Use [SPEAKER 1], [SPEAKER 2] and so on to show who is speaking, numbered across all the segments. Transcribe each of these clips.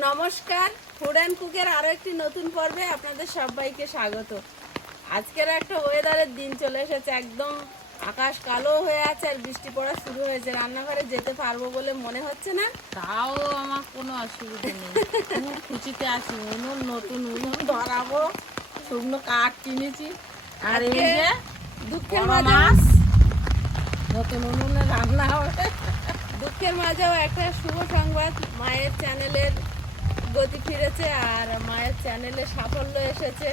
[SPEAKER 1] নমস্কার food and কুকের আরও একটি নতুন পর্বে আপনাদের সবাইকে স্বাগত। আজকের একটা ওয়েদারের দিন চলে এসেছে একদম আকাশ কালো হয়ে আছে আর বৃষ্টি পড়া শুরু হয়েছে। রান্নাঘরে যেতে পারব বলে মনে হচ্ছে না?
[SPEAKER 2] তাও আমার কোনো অসুবিধা নেই। খুঁচিতে আসি উনুন নতুন উনুন। ধরাবো শুকনো কাঠ কিনেছি। আর এই যে
[SPEAKER 1] দুঃখের
[SPEAKER 2] মাছ। নতুন উনুনে রান্না হবে।
[SPEAKER 1] দুঃখের মাঝেও একটা শুভ সংবাদ মায়ের চ্যানেলের গতি ফিরেছে আর মায়ের চ্যানেলে সাফল্য এসেছে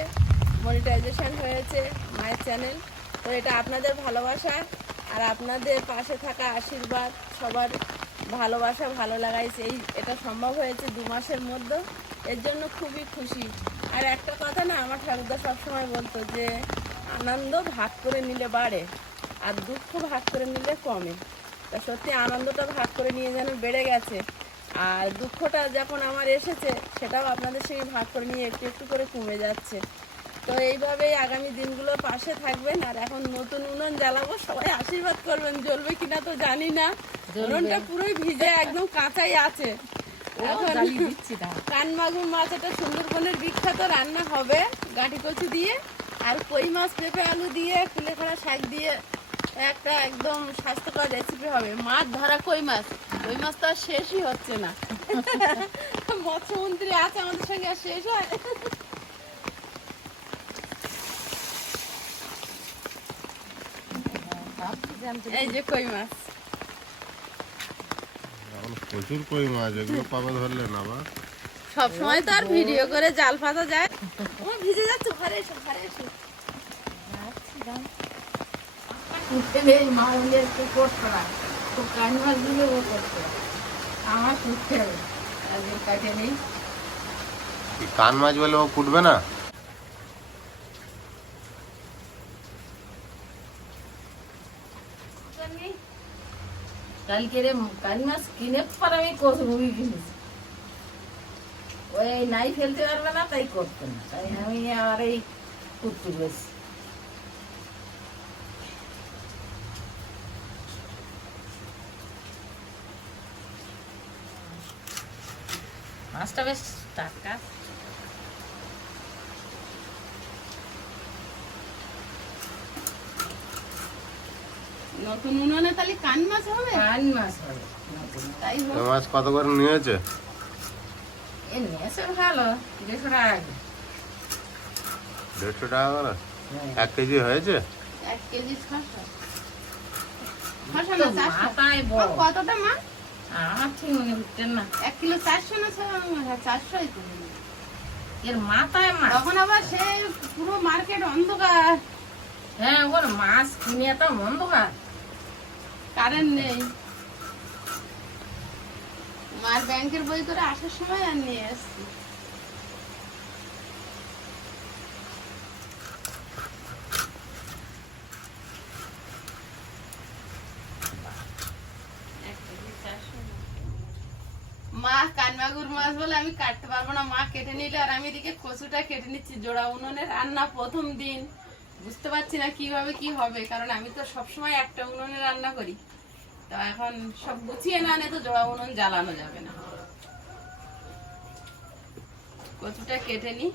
[SPEAKER 1] মনিটাইজেশন হয়েছে মায়ের চ্যানেল। তো এটা আপনাদের ভালোবাসা আর আপনাদের পাশে থাকা আশীর্বাদ, সবার ভালোবাসা ভালো লাগাইছে। এই, এটা সম্ভব হয়েছে দু মাসের মধ্যে। এর জন্য খুবই খুশি। আর একটা কথা না, আমার ঠাকুরদা সবসময় বলতো যে, আনন্দ ভাগ করে নিলে বাড়ে আর দুঃখ ভাগ করে নিলে কমে। তা সত্যি আনন্দটা ভাগ করে নিয়ে যেন বেড়ে গেছে। আর দুঃখটা যখন আমার এসেছে সেটাও আপনাদের সঙ্গে ভাগ করে নিয়ে একটু একটু করে কমে যাচ্ছে। তো এইভাবেই আগামী দিনগুলো পাশে থাকবেন আর এখন নতুন উনুন জ্বালাবো সবাই আশীর্বাদ করবেন। জ্বলবে কিনা তো জানি না। উনুনটা পুরোই ভিজে একদম কাঁচাই আছে। এখন কানমাগুর মাছ এটা সুন্দরবনের বিখ্যাত রান্না হবে। গাঁটি কচু দিয়ে আর কই মাছ পেঁপে আলু দিয়ে কুলেখাড়া শাক দিয়ে একটা একদম স্বাস্থ্যকর রেসিপি হবে। মাছ ধরা কই মাছ? কই মাছ তো আর শেষই হচ্ছে না। মৎস্যমন্ত্রী আছে আমাদের সঙ্গে আর শেষ হয় এই যে কই মাছ?
[SPEAKER 3] প্রচুর কই মাছ এগুলো কবে ধরলেন আবার
[SPEAKER 1] সব সময় তো আর ভিডিও করে জাল ফাতা যায়। ও ভিজে যাচ্ছে ঘরে এসো ঘরে এসো।
[SPEAKER 2] উঠতে মা হলে একটু করতে না তো কান মাছ দিলে ও করতে? আমার উঠতে হবে আজকে কাটে নেই।
[SPEAKER 3] কান মাছ বলে ও ফুটবে না?
[SPEAKER 2] কালকে রে কান মাছ কিনে পর আমি কচুরি কিনেছি। ওই নাই ফেলতে পারবে না তাই করতে না। তাই আমি আর এই কুট্টু বেশি মাছটা বেশ টাটকা
[SPEAKER 1] নতুন উনুনে তাহলে কান মাছ হবে
[SPEAKER 2] কান মাছ হবে নতুন।
[SPEAKER 1] তাই হোক
[SPEAKER 3] কই মাছ কত করে নিয়েছে
[SPEAKER 2] এ নেশে ভালো দেড়শো টাকা
[SPEAKER 3] দেড়শো টাকা করে। এক কেজি হয়েছে
[SPEAKER 1] এক কেজি ছশো ছশো না কতটা মা
[SPEAKER 2] আমার ঠিক মনে হচ্ছে না।
[SPEAKER 1] এক কিলো চারশো না চারশোই তো
[SPEAKER 2] এর মাথায় মাছ।
[SPEAKER 1] তখন আবার সে পুরো মার্কেট অন্ধকার।
[SPEAKER 2] হ্যাঁ ওর মাছ কিনে তো অন্ধকার।
[SPEAKER 1] কারেন্ট নেই। মার ব্যাংকের বই করে আসার সময় আর নিয়ে এসছি মা কানমাগুর মাছ বলে আমি কাটতে পারব না, মা কেটে নিলে আর আমি এদিকে কচুটা কেটে নিচ্ছি। জোড়া উনুনে রান্না প্রথম দিন। বুঝতে পারছি না কীভাবে কি হবে, কারণ আমি তো সবসময় একটা উনুনে রান্না করি। তো এখন সব গুছিয়ে না আনে তো জোড়া উনুন জ্বালানো যাবে না। কচুটা কেটে নি।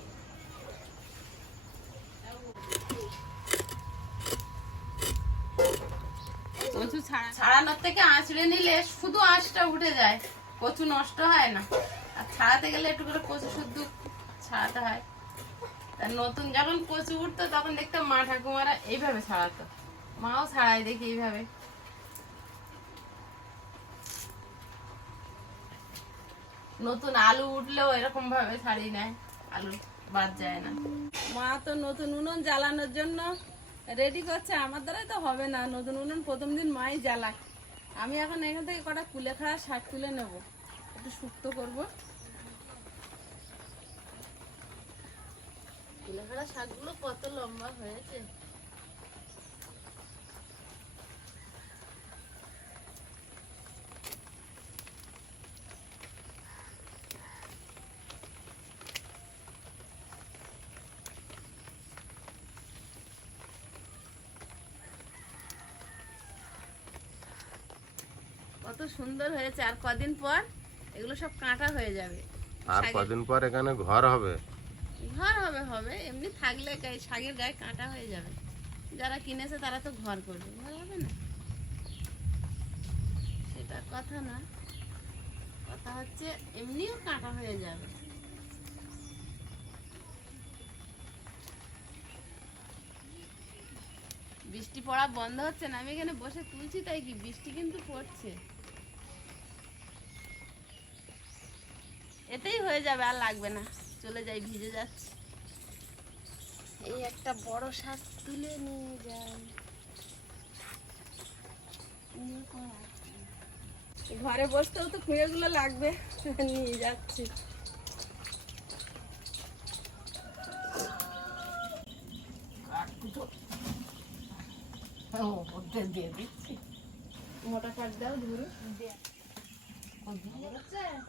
[SPEAKER 1] কচু ছাড়া ছাড়ানোর থেকে আঁচড়ে নিলে শুধু আঁচটা উঠে যায়, কচু নষ্ট হয় না। ছাড়াতে গেলে একটু করে কচু শুদ্ধ ছাড়াতে হয়। তা নতুন যখন কচু উঠতো, তখন দেখতাম মা ঠাকুমারা এইভাবে ছাড়াতো। মাও ছাড়ায় দেখি এইভাবে। নতুন আলু উঠলেও এরকম ভাবে ছাড়ি নেয়। আলু বাদ যায় না। মা তো নতুন উনুন জ্বালানোর জন্য রেডি করছে। আমার দ্বারাই তো হবে না। নতুন উনুন প্রথম দিন মাই জ্বালাক আমি এখন এখান থেকে কটা কুলে কুলেখাড়া শাক তুলে নেব। একটু শুক্তো করব। কুলেখাড়া শাকগুলো কত লম্বা হয়েছে? কত সুন্দর হয়েছে। আর কদিন পর এগুলো সব কাঁটা হয়ে যাবে।
[SPEAKER 3] আর কদিন পর এখানে ঘর হবে।
[SPEAKER 1] ঘর হবে হবে। এমনি থাকলে গায়ে শাকের গায়ে কাঁটা হয়ে যাবে। যারা কিনেছে তারা তো ঘর করবে, ঘর হবে না। সেটা কথা না। কথা হচ্ছে, এমনিও কাঁটা হয়ে যাবে। বৃষ্টি পড়া বন্ধ হচ্ছে না, আমি এখানে বসে তুলছি, তাই কি বৃষ্টি কিন্তু পড়ছে। এতেই হয়ে যাবে, আর লাগবে না। চলে যাই ভিজে যাচ্ছে। এই একটা বড় শাক তুলে নিয়ে যাই। ঘরে বসতেও তো খুঁড়েগুলো লাগবে নিয়ে যাচ্ছি।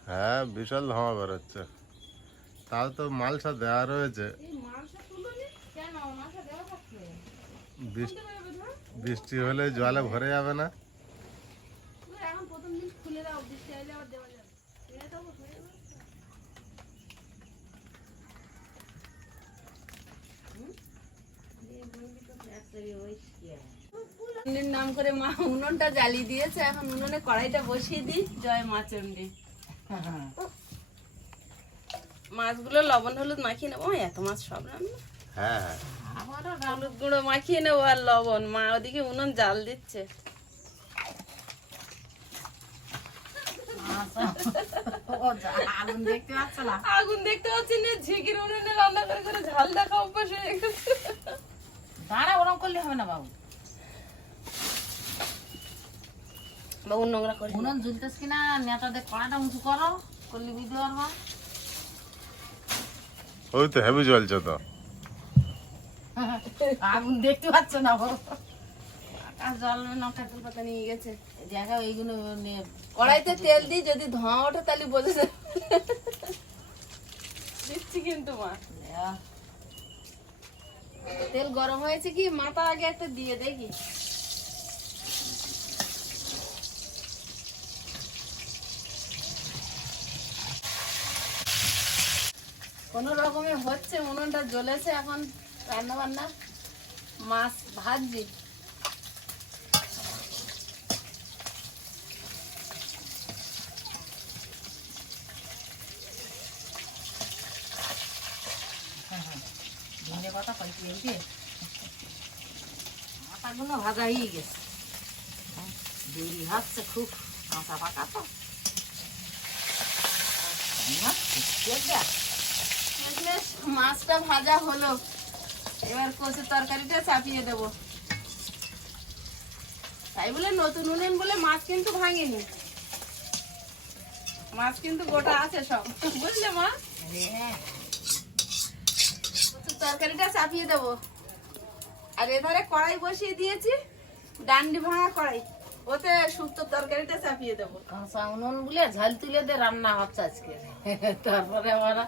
[SPEAKER 3] হ্যাঁ বিশাল ধোঁয়া বেরোচ্ছে। তাও তো মালসা দেওয়া রয়েছে। বৃষ্টি হলে জলে ভরে যাবে না।
[SPEAKER 1] নাম করে মা উনুনটা জ্বালিয়ে দিয়েছে এখন উনুনে কড়াইটা বসিয়ে দিই। জয় মা চণ্ডী। মাছগুলো লবণ হলুদ মাখিয়ে নেব। এত মাছ সব রান্না।
[SPEAKER 3] হ্যাঁ হ্যাঁ।
[SPEAKER 1] হলুদ গুঁড়ো মাখিয়ে নেব আর লবণ। মা ওদিকে উনুন জাল দিচ্ছে।
[SPEAKER 2] আগুন দেখতে পাচ্ছ না।
[SPEAKER 1] আগুন দেখতে পাচ্ছি না ঝিকির উনুনে রান্না করে করে ঝাল দেখা অভ্যাস হয়ে গেছে।
[SPEAKER 2] দাঁড়া ওরম করলে হবে না বাবু।
[SPEAKER 1] বাবু নোংরা করে
[SPEAKER 2] উনুন ঝুলতেস কিনা নেতাদের কড়াটা উঁচু করো করলে বুঝতে পারবা।
[SPEAKER 3] ওই তো হেভি জ্বলছে তো।
[SPEAKER 2] আগুন দেখতে পাচ্ছ না
[SPEAKER 1] কড়াইতে তেল দিই, যদি ধোঁয়া ওঠে তাহলে বোঝা দিচ্ছি কিন্তু মা। তেল গরম হয়েছে কি? মাথা আগে একটা দিয়ে দেখি। কোন রকমে হচ্ছে, উনুনটা জ্বলেছে এখন রান্না বান্না মাছ
[SPEAKER 2] কয়েকটি এসে মাথাগুলো ভাজা গেছে। খুব, কাঁচা পাকা তো।
[SPEAKER 1] মাছটা ভাজা হলো। এবার কচুর তরকারিটা চাপিয়ে দেব। তাই বলে নতুন উনুন বলে মাছ কিন্তু ভাঙেনি। মাছ কিন্তু গোটা আছে সব। বুঝলে মা?
[SPEAKER 2] হ্যাঁ।
[SPEAKER 1] তরকারিটা চাপিয়ে দেব। আর এধারে কড়াই বসিয়ে দিয়েছি ডান্ডি ভাঙা কড়াই। ওতে শুক্তো তরকারিটা চাপিয়ে দেবো।
[SPEAKER 2] কাঁচা উনুন বলে ঝাল তুলে দিয়ে রান্না হচ্ছে আজকে। তারপরে আমরা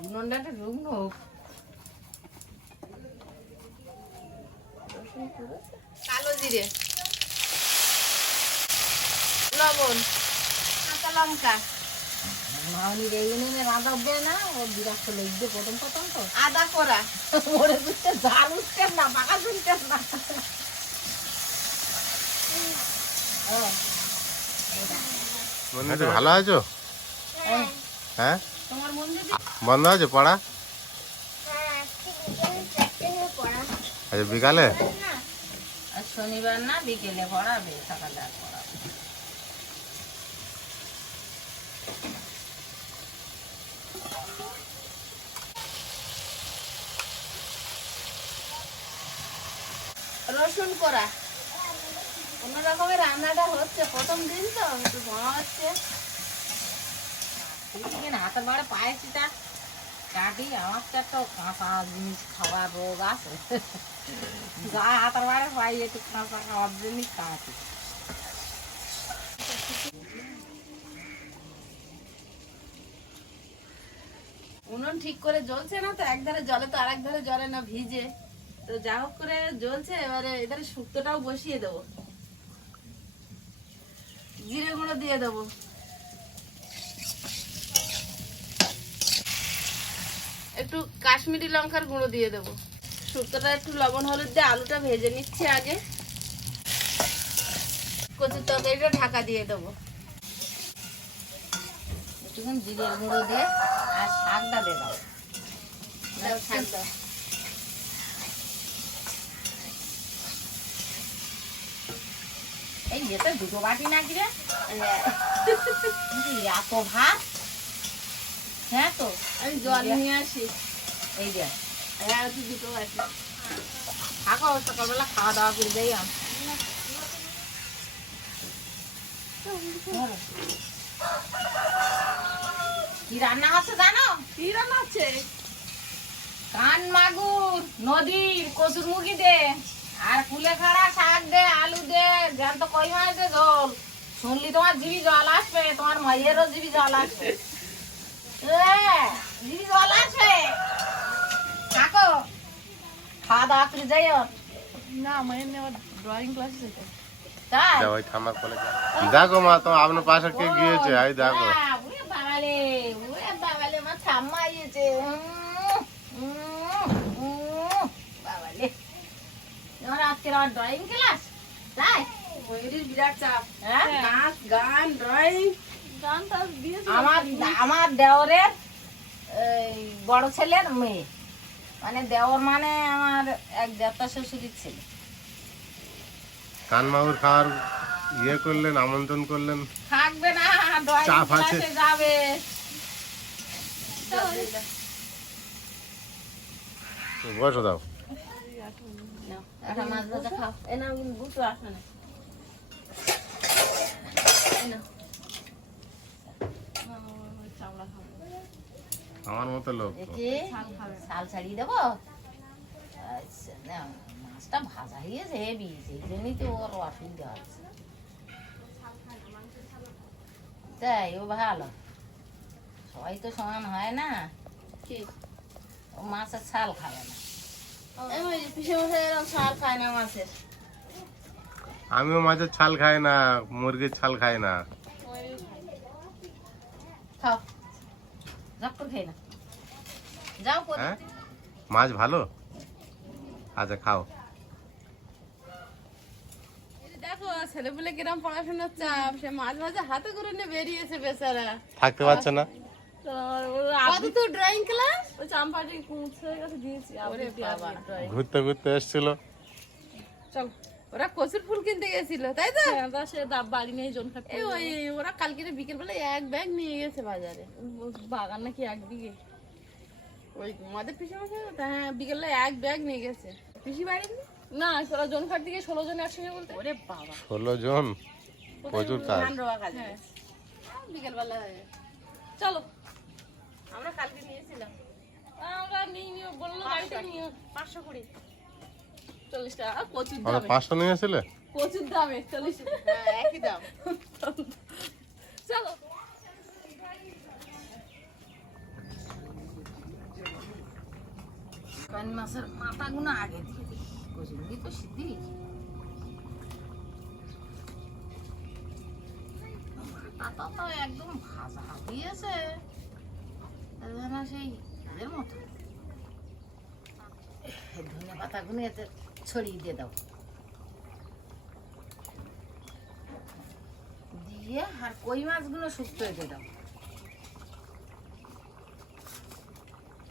[SPEAKER 2] উনুনটা একটু রুগ্ন হোক।
[SPEAKER 1] কালো জিরে। লবণ। কাঁচা লঙ্কা।
[SPEAKER 2] মাউনির এই উনুনে দেয় না ও বিরাট লেগছে প্রথম প্রথম তো।
[SPEAKER 1] আদা কোড়া
[SPEAKER 2] ওরে বুঝতে জাল উঠতে না পাকা শুনতে না। ও,
[SPEAKER 3] ভালো আছো? হ্যাঁ।
[SPEAKER 1] তোমার মন যদি
[SPEAKER 3] বন্ধ আছে, পড়া? আচ্ছা বিকালে?
[SPEAKER 2] শনিবার না, বিকেলে পড়াবে আর
[SPEAKER 1] রসুন করা অন্য রকমের রান্নাটা হচ্ছে, প্রথম দিন তো, একটু ধোঁয়া হচ্ছে।
[SPEAKER 2] হাতের বাড়ে পায়েছিটা কাটি তো কাঁচা জিনিস খাওয়ার রোগ আছে। যা হাতের একটু কাঁচা খাওয়ার কাটি
[SPEAKER 1] উনুন ঠিক করে জ্বলছে না তো? একধারে জলে তো আরেক ধারে জলে না ভিজে। তো যা হোক করে জ্বলছে, এবারে এধারে শুক্তোটাও বসিয়ে দেবো। জিরে গুঁড়ো দিয়ে দেবো। একটু কাশ্মীরি লঙ্কার গুঁড়ো দিয়ে দেবো। শুক্তোটা একটু লবণ হলুদ দিয়ে আলুটা ভেজে নিচ্ছি আগে। কচুর তরকারিটা ঢাকা দিয়ে দেবো।
[SPEAKER 2] একটুখানি জিরের গুঁড়ো দিয়ে আর শাকটা দিয়ে দাও।
[SPEAKER 1] দাও, শাক দাও।
[SPEAKER 2] এই যেতে দুটো বাটি রে?
[SPEAKER 1] হ্যাঁ,
[SPEAKER 2] এত ভাত? হ্যাঁ তো?
[SPEAKER 1] আমি জল নিয়ে আসি।
[SPEAKER 2] এই যে
[SPEAKER 1] হ্যাঁ তুই দুটো
[SPEAKER 2] থাকো সকালবেলা খাওয়া দাওয়া করে যাই আমি। কি রান্না হচ্ছে জানো?
[SPEAKER 1] কি রান্না আছে
[SPEAKER 2] কান মাগুর নদীর কসুর মুখি দে আর কুলেখাড়া শাক দে আলু দে জ্যান্ত কই মাছ দে ঝোল শুনলি তোমার জিবি জল আসবে তোমার মাইয়েরও জিবি জল আসবে। জল আসবে থাকো খাওয়া দাওয়া করে যাইও।
[SPEAKER 1] না মায়ের নেওয়ার ড্রয়িং ক্লাস থেকে
[SPEAKER 3] ওই ঠাম্মার কোলে দেখো মা তো আপনার পাশে কে গিয়েছে? এই দেখো।
[SPEAKER 2] বাবালে, ড্রয়িং ক্লাস তাই?
[SPEAKER 1] ময়ূরীর বিরাট চাপ।
[SPEAKER 2] হ্যাঁ?
[SPEAKER 1] নাচ গান ড্রয়িং গান
[SPEAKER 2] আমার আমার দেওরের বড় ছেলের মেয়ে। মানে দেওর মানে আমার এক দেবতা শ্বশুরের ছেলে।
[SPEAKER 3] কান মাগুর খাওয়ার ইয়ে করলেন আমন্ত্রণ করলেন।
[SPEAKER 2] থাকবে না
[SPEAKER 3] চাপ আছে।
[SPEAKER 2] যাবে।
[SPEAKER 3] বসো দাও।
[SPEAKER 2] মাছ ভাজা খাও।
[SPEAKER 1] এ না বুঝতে আসবে না এই নাও। ও, চামড়া খাব
[SPEAKER 3] আমার মতো লোক।
[SPEAKER 2] শাল ছাড়িয়ে দেবো। আচ্ছা মাছটা ভাজা হয়েছে হেবি সেই জন্যই তো ওর অসুবিধা হচ্ছে। তাই ও ভালো। সবাই তো সমান হয় না।
[SPEAKER 1] কি?
[SPEAKER 2] ও মাছের ছাল খাবে না।
[SPEAKER 3] আমিও মাছের ছাল খাই না মুরগির ছাল খাই না।
[SPEAKER 2] খাও। ঝপ করে খেয়ে না যাও
[SPEAKER 3] হ্যাঁ? মাছ ভালো? আচ্ছা খাও।
[SPEAKER 1] দেখো ছেলে পেলে কিরম পড়াশোনার চাপ সে মাঝে মাঝে হাতে করে নিয়ে বেরিয়েছে বেচারা।
[SPEAKER 3] থাকতে পারছে না। ঘুরতে ঘুরতে এসেছিল।
[SPEAKER 1] চল। ওরা কচুর ফুল কিনতে গেছিল তাই তো?
[SPEAKER 4] হ্যাঁ, সে বাড়ি জন
[SPEAKER 1] ওরা কালকে বিকেল বেলা এক ব্যাগ নিয়ে গেছে বাজারে।
[SPEAKER 4] বাগান নাকি একদিকে।
[SPEAKER 1] ওই পিসে হ্যাঁ বিকেলে এক ব্যাগ নিয়ে গেছে। পিসি বাড়ি
[SPEAKER 4] না ওরা জন খাট দিকে ষোলো জন একসঙ্গে বলতে।
[SPEAKER 1] ওরে বাবা।
[SPEAKER 3] ষোলো জন? প্রচুর কাজ।
[SPEAKER 1] কাজে। বিকেল বেলা
[SPEAKER 4] চলো।
[SPEAKER 1] আমরা কালকে নিয়েছিলাম।
[SPEAKER 4] আমরা নিয়ে নিয়ে বলল গাড়িতে
[SPEAKER 1] পাঁচশো কুড়ি।
[SPEAKER 4] চল্লিশ টাকা
[SPEAKER 3] আমরা
[SPEAKER 4] দামে।
[SPEAKER 3] পাঁচশো নিয়েছিলে
[SPEAKER 4] প্রচুর দামে চল্লিশ টাকা।
[SPEAKER 1] হ্যাঁ একই দাম।
[SPEAKER 4] চলো।
[SPEAKER 2] কান মাছের মাথাগুলো আগে দিয়ে দিই। কচুরি তো সিদ্ধি। মাথা তো একদম ভাজা দিয়েছে সেই এদের মতো। ধনে ছড়িয়ে দিয়ে দাও। দিয়ে আর কই মাছগুলো শুক্তো দিয়ে দাও।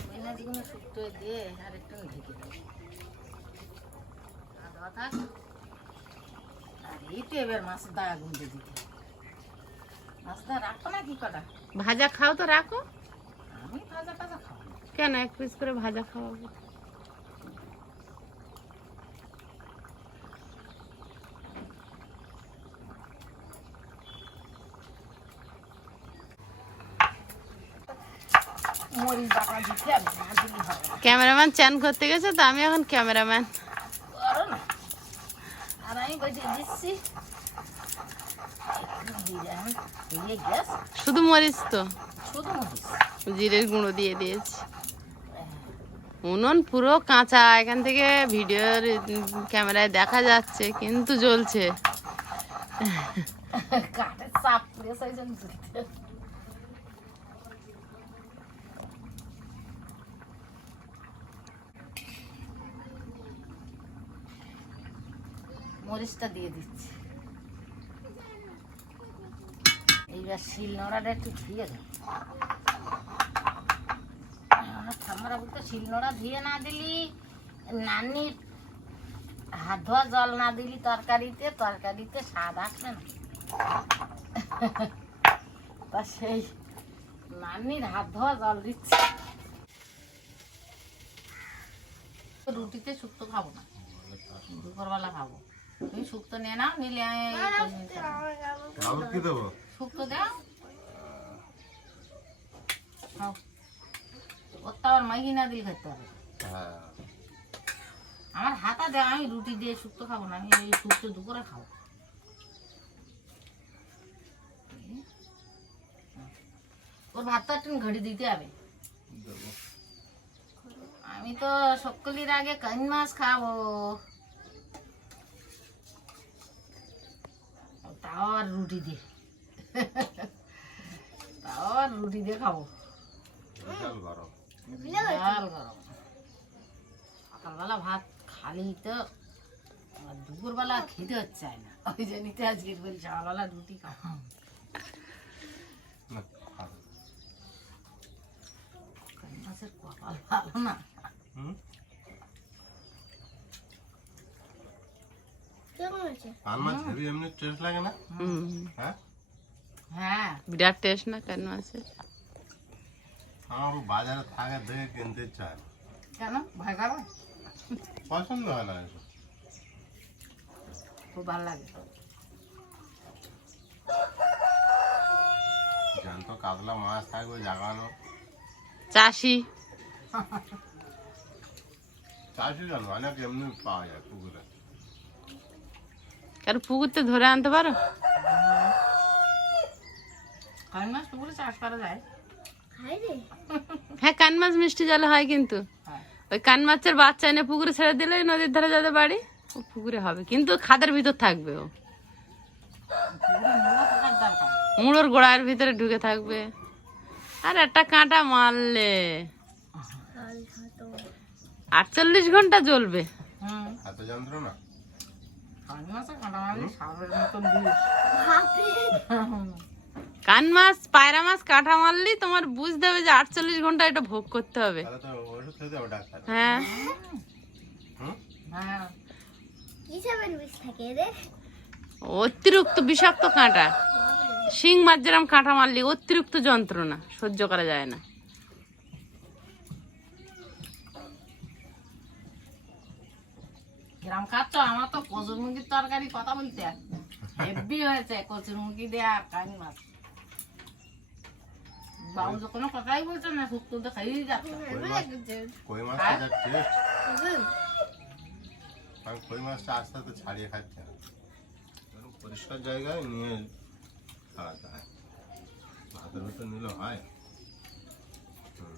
[SPEAKER 2] কই মাছগুলো শুক্তো দিয়ে আর একটু ঢেকে দাও। আর দেওয়া থাক। আর এই তো এবার মাছের দাগা গুঁজে দিতে। মাছটা রাখো না কি কটা
[SPEAKER 1] ভাজা খাও তো রাখো।
[SPEAKER 2] আমি ভাজা টাজা খাব না।
[SPEAKER 1] কেন এক পিস করে ভাজা খাওয়াবো
[SPEAKER 2] মরিচ বাটা দিতে হবে না দিলে হবে না
[SPEAKER 1] ক্যামেরাম্যান চ্যান করতে গেছে তো আমি এখন ক্যামেরাম্যান।
[SPEAKER 2] আর আমি বসে দিচ্ছি।
[SPEAKER 1] শুধু মরিচ তো। জিরের গুঁড়ো দিয়ে দিয়েছি। উনুন পুরো কাঁচা এখান থেকে ভিডিওর ক্যামেরায় দেখা যাচ্ছে কিন্তু জ্বলছে।
[SPEAKER 2] কাঠের চাপ পড়েছে ওই জন্য ঝুলতে। মরিচটা দিয়ে দিচ্ছি। এইবার শিল নোড়াটা একটু ধুয়ে দাও ঠাম্মারা বলতে শিল নোড়া ধুয়ে না দিলি, নানির হাত ধোয়া জল না দিলি তরকারিতে তরকারিতে স্বাদ আসবে না। তা সেই নানির হাত ধোয়া জল দিচ্ছে। রুটিতে শুক্তো খাব না, দুপুরবেলা খাব। তুমি শুক্তো নিয়ে নাও নিলে
[SPEAKER 3] কি দেবো?
[SPEAKER 2] শুক্তো দাও। খাও। ওর আবার মাইকি না দিলে খেতে হবে।
[SPEAKER 3] হ্যাঁ।
[SPEAKER 2] আমার হাতা দেয় আমি রুটি দিয়ে শুক্তো খাব না আমি এই শুক্তো দুপুরে খাব। ওর ভাতটা একটু ঘড়ি দিতে হবে। আমি তো সকলের আগে কান মাছ খাব। তাও আর রুটি দিয়ে। তাও আর রুটি দিয়ে খাব।
[SPEAKER 3] বিশাল গরম।
[SPEAKER 2] সকালবেলা ভাত খালি তো দুপুরবেলা খেতে হচ্ছে না। ওই জন্যই আজকে বলি সকালবেলা রুটি খাব। মাছের কপাল ভালো না।
[SPEAKER 3] পান মাছ হেভি এমনি টেস্ট লাগে না হ্যাঁ
[SPEAKER 2] হ্যাঁ
[SPEAKER 1] বিরাট টেস্ট না কেন আছে
[SPEAKER 3] আমার বাজারে থাকে দেখে কিনতে চায়
[SPEAKER 2] কেন ভয় খাবে
[SPEAKER 3] পছন্দ হয় না এসব
[SPEAKER 2] খুব ভালো লাগে
[SPEAKER 3] জ্যান্ত কাতলা মাছ থাকবে জাগানো
[SPEAKER 1] চাষি
[SPEAKER 3] চাষি জানো অনেক এমনি পাওয়া যায় পুকুরে
[SPEAKER 1] কারও পুকুরতে ধরে আনতে পারো?
[SPEAKER 2] মাছ পুকুরে চাষ করা যায়।
[SPEAKER 1] হ্যাঁ কান মাছ মিষ্টি জলে হয় কিন্তু।
[SPEAKER 2] হ্যাঁ।
[SPEAKER 1] ওই কান মাছের বাচ্চা এনে পুকুরে ছেড়ে দিলে নদীর ধারে যাদের বাড়ি ও পুকুরে হবে। কিন্তু খাদের ভিতর থাকবে ও।
[SPEAKER 2] পুকুরে
[SPEAKER 1] মুড়োর গোড়ার ভিতরে ঢুকে থাকবে। আর একটা কাঁটা মারলে। আটচল্লিশ ঘণ্টা জ্বলবে।
[SPEAKER 3] যন্ত্রণা?
[SPEAKER 2] কান মাছে কাঁটা সাপের মতন বিষ।
[SPEAKER 1] কান মাছ পায়রা মাছ কাঁটা মারলি তোমার বুঝতে হবে যে আটচল্লিশ ঘণ্টা এটা ভোগ করতে হবে। হ্যাঁ।
[SPEAKER 2] হ্যাঁ।
[SPEAKER 1] অতিরিক্ত বিষাক্ত কাঁটা। শিং মাছ যেরকম কাঁটা মারলি অতিরিক্ত যন্ত্রণা সহ্য করা যায় না।
[SPEAKER 2] কিরাম খাচ্ছ আমার তো কচুর মুরগির তরকারি কথা বলতে? হেভি হয়েছে কচুর মুরগি দেয়া কান মাছ বাবু তো কোনো কথাই বলছে না শুক্তো তো যাচ্ছে।
[SPEAKER 3] কই মাছ? মাছটা যা টেস্ট আমি কই মাছটা আস্তে আস্তে ছাড়িয়ে খাচ্ছি পরিষ্কার জায়গায় নিয়ে খাওয়াতে হয় ভাতের ভিতর নিলে হয়। হুম।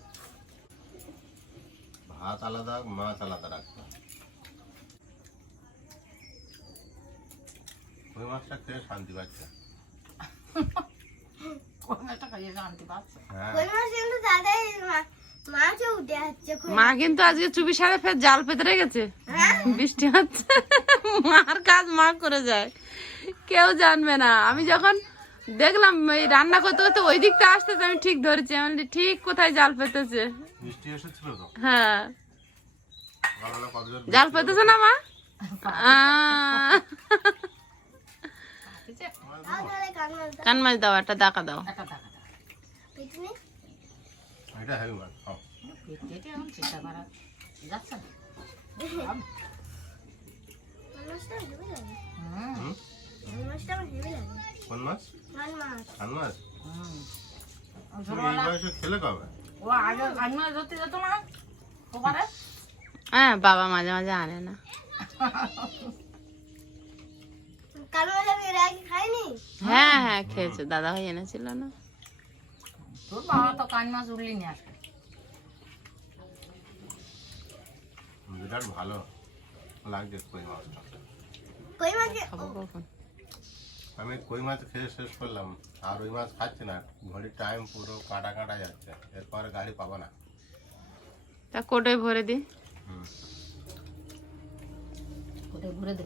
[SPEAKER 3] ভাত আলাদা মাছ আলাদা রাখতে হয়। কই মাছটা খেয়ে শান্তি পাচ্ছে।
[SPEAKER 2] শান্তি
[SPEAKER 3] হ্যাঁ।
[SPEAKER 1] মা কিন্তু আজকে চুপি সাড়ে ফের জাল পেতে রেখেছে বৃষ্টি হচ্ছে। মার কাজ মা করে যায়। কেউ জানবে না। আমি যখন দেখলাম এই রান্না করতে করতে ওই দিকটা আসতেছে আমি ঠিক ধরেছি। আমি ঠিক কোথায় জাল পেতেছে
[SPEAKER 3] বৃষ্টি এসেছিল তো?
[SPEAKER 1] হ্যাঁ। জাল পেতেছে না মা? কান মাছ দাও একটা দাকা দাও।
[SPEAKER 2] টাকা দাও।
[SPEAKER 3] এটা হেভি মাছ খাও।
[SPEAKER 2] পেট এখন চেষ্টা করা যাচ্ছে না। হুম।
[SPEAKER 3] হুম? কোন মাছ? কান মাছ?
[SPEAKER 2] হুম।
[SPEAKER 3] তুমি এই বয়সে খেলে কবে?
[SPEAKER 2] ও আগে কান্না ধরতে যেত না? ওপারে?
[SPEAKER 1] হ্যাঁ বাবা মাঝে মাঝে আনে না। হ্যাঁ হ্যাঁ খেয়েছে। দাদা ভাই এনেছিল না?
[SPEAKER 2] তোর বাবা তো কান মাছ নিয়ে আসবে
[SPEAKER 3] বিরাট ভালো। লাগছে কই মাছটা
[SPEAKER 1] খাব কখন?
[SPEAKER 3] আমি কই মাছ খেয়ে শেষ করলাম। আর ওই মাছ খাচ্ছি না। ঘড়ির টাইম পুরো কাটা কাটা যাচ্ছে। এরপরে গাড়ি পাবো না।
[SPEAKER 1] তা কোটোয় ভরে দি।
[SPEAKER 3] হুম।
[SPEAKER 2] ওটা ঘুরে দে।